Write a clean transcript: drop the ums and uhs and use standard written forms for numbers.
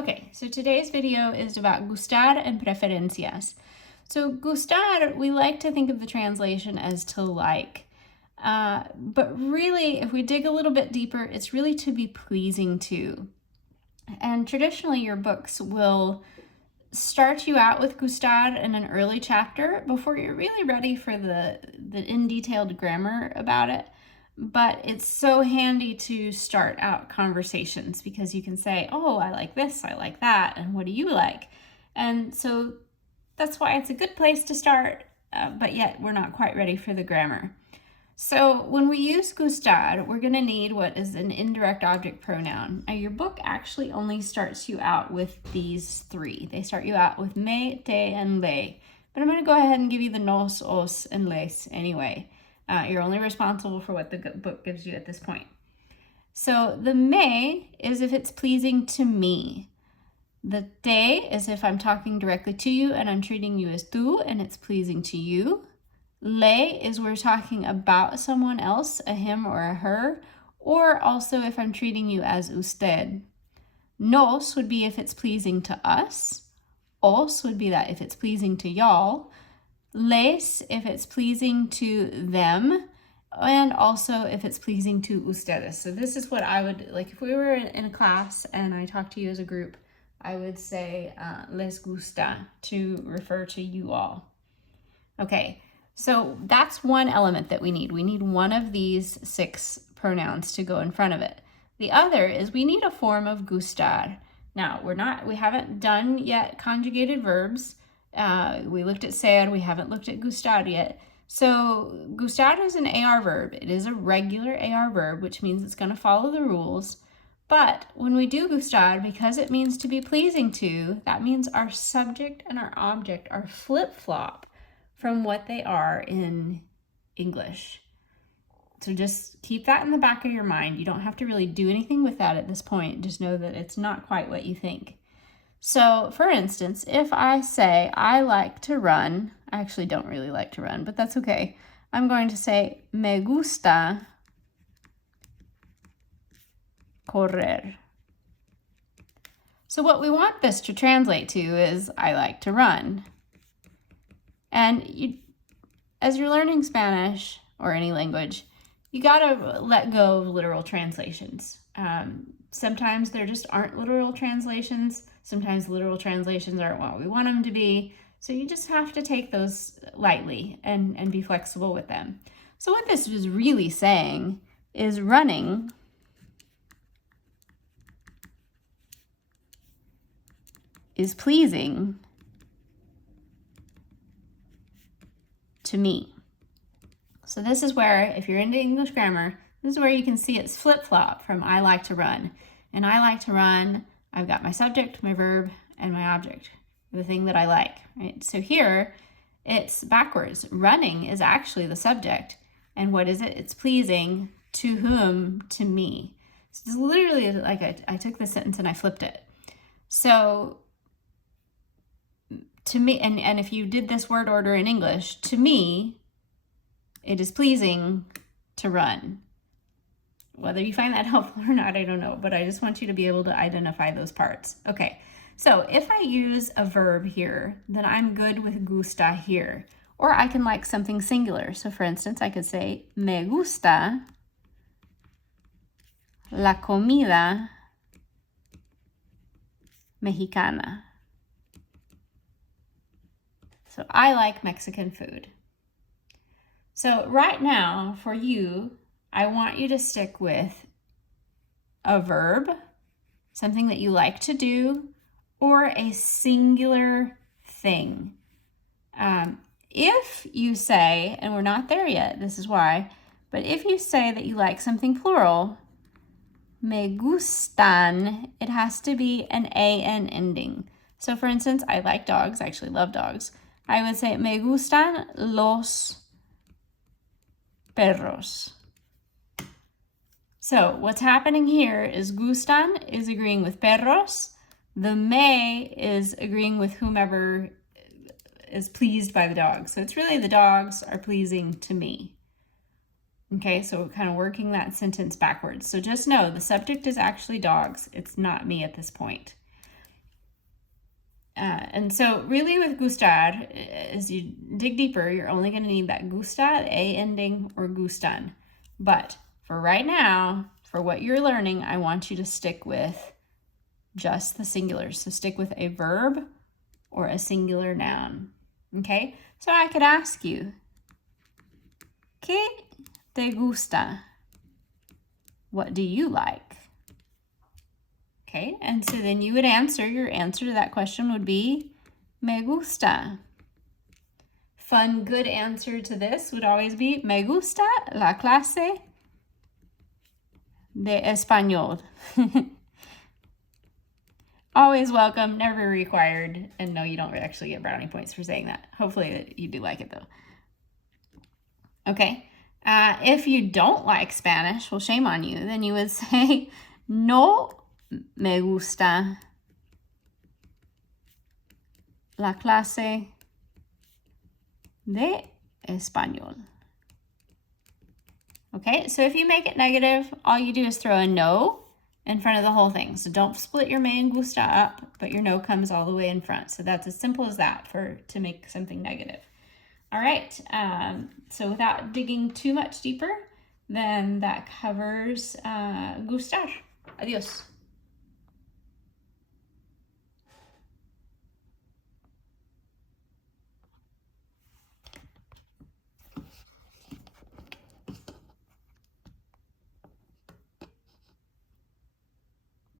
Okay, so today's video is about gustar and preferencias. So gustar, we like to think of the translation as to like, but really, if we dig a little bit deeper, it's really to be pleasing to. And traditionally, your books will start you out with gustar in an early chapter before you're really ready for the in-detailed grammar about it. But it's so handy to start out conversations because you can say, oh, I like this, I like that, and what do you like? And so that's why it's a good place to start, but yet we're not quite ready for the grammar. So when we use gustar, we're going to need what is an indirect object pronoun. Now your book actually only starts you out with these three. They start you out with me, te, and le. But I'm going to go ahead and give you the nos, os, and les anyway. You're only responsible for what the book gives you at this point. So the me is if it's pleasing to me. The te is if I'm talking directly to you and I'm treating you as tú and it's pleasing to you. Le is we're talking about someone else, a him or a her, or also if I'm treating you as usted. Nos would be if it's pleasing to us. Os would be that if it's pleasing to y'all. Les if it's pleasing to them, and also if it's pleasing to ustedes. So this is what I would, like if we were in a class and I talked to you as a group, I would say les gusta to refer to you all. Okay, so that's one element that we need. We need one of these 6 pronouns to go in front of it. The other is we need a form of gustar. Now, we haven't done yet conjugated verbs. We looked at ser, we haven't looked at gustar yet. So gustar is an AR verb. It is a regular AR verb, which means it's going to follow the rules. But when we do gustar, because it means to be pleasing to, that means our subject and our object are flip-flop from what they are in English. So just keep that in the back of your mind. You don't have to really do anything with that at this point. Just know that it's not quite what you think. So, for instance, if I say, I like to run, I actually don't really like to run, but that's okay. I'm going to say, me gusta correr. So what we want this to translate to is, I like to run. And as you're learning Spanish or any language, you gotta let go of literal translations. Sometimes there just aren't literal translations. Sometimes literal translations aren't what we want them to be. So you just have to take those lightly and be flexible with them. So what this is really saying is running is pleasing to me. So this is where, if you're into English grammar, this is where you can see it's flip-flop from I like to run. And I like to run, I've got my subject, my verb, and my object, the thing that I like, right? So here, it's backwards. Running is actually the subject. And what is it? It's pleasing to whom? To me. So it's literally like I took this sentence and I flipped it. So to me, and if you did this word order in English, to me, it is pleasing to run. Whether you find that helpful or not, I don't know, but I just want you to be able to identify those parts. Okay, so if I use a verb here, then I'm good with gusta here. Or I can like something singular. So for instance, I could say, me gusta la comida mexicana. So I like Mexican food. So right now, for you, I want you to stick with a verb, something that you like to do, or a singular thing. If you say, and we're not there yet, this is why, but if you say that you like something plural, me gustan, it has to be an an ending. So for instance, I like dogs, I actually love dogs. I would say, me gustan los perros. So what's happening here is gustan is agreeing with perros. The me is agreeing with whomever is pleased by the dog. So it's really the dogs are pleasing to me. Okay, so we're kind of working that sentence backwards. So just know the subject is actually dogs. It's not me at this point. And so really with gustar, as you dig deeper, you're only going to need that gusta, the A ending, or gustan. But for right now, for what you're learning, I want you to stick with just the singulars. So stick with a verb or a singular noun. Okay? So I could ask you, ¿Qué te gusta? What do you like? Okay, and so then you would answer, your answer to that question would be, me gusta. Fun, good answer to this would always be, me gusta la clase de español. Always welcome, never required, and no, you don't actually get brownie points for saying that. Hopefully you do like it though. Okay, if you don't like Spanish, well, shame on you, then you would say, no me gusta la clase de español. Okay, so if you make it negative, all you do is throw a no in front of the whole thing. So don't split your me and gusta up, but your no comes all the way in front. So that's as simple as that to make something negative. All right, so without digging too much deeper, then that covers gustar. Adios.